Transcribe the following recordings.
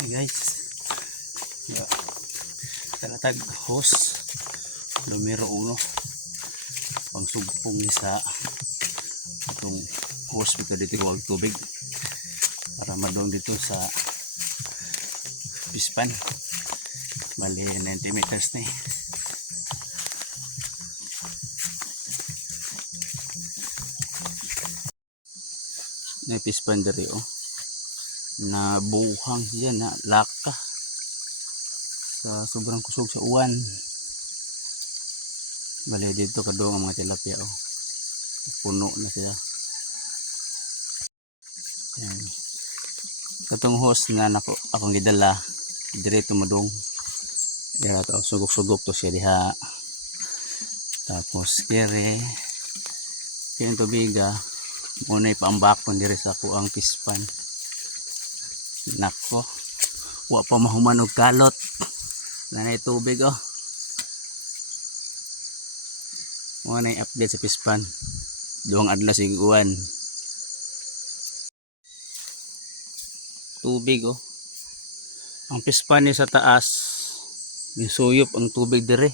Hey guys, talatag hose numero 1 pang sugpong ni sa itong hose dito huwag tubig para madong dito sa pispan. Bali 90 meters ni. Na pispan dari na buhang siya na laka sa sobrang kusog sa uwan. Bali dito kadong ang mga tilapia puno na siya. Ayan. Katong hose nga nako akong gidala direto madong dira to sugok-sugok to siya diha. Tapos kere kaya tubiga muna ipaambakon diri sa ako ang pispan. Nako, wa pa mahuman og kalot. Nanay tubig Mo na update sa pispan. Duhang adlaw sig uwan. Tubig Ang pispan ni sa taas. Nisuyop ang tubig dire.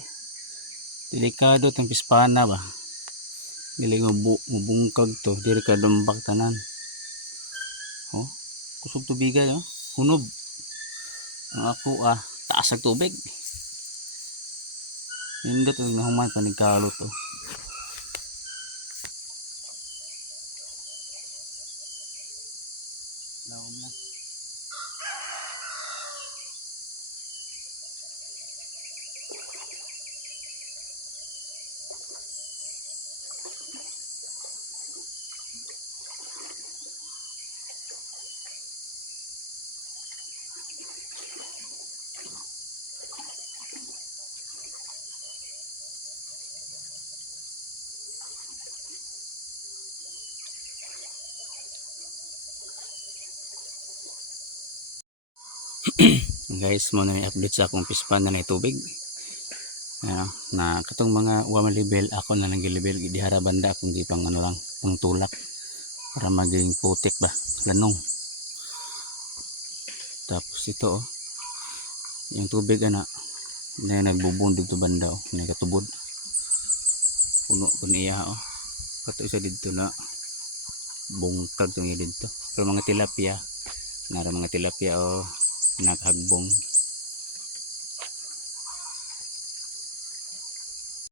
Delikado tong pispana ba. Dili mubungkag to, dire ka dumbak tanan. Kusog tubigan hunob ang ako taas ang tubig hindi ito nahuman panigkalot laom na. Guys, mo na may update sa akong pispan na tubig. Na katong mga uwa level ako na nang level di hara banda akong gipang lang pang tulak para maging putik ba lanong. Tapos ito yung tubig na nagbubong dito banda na katubod puno kun iya kato isa dito na bungkag tong dito pero mga tilapia nara mga tilapia naghagbong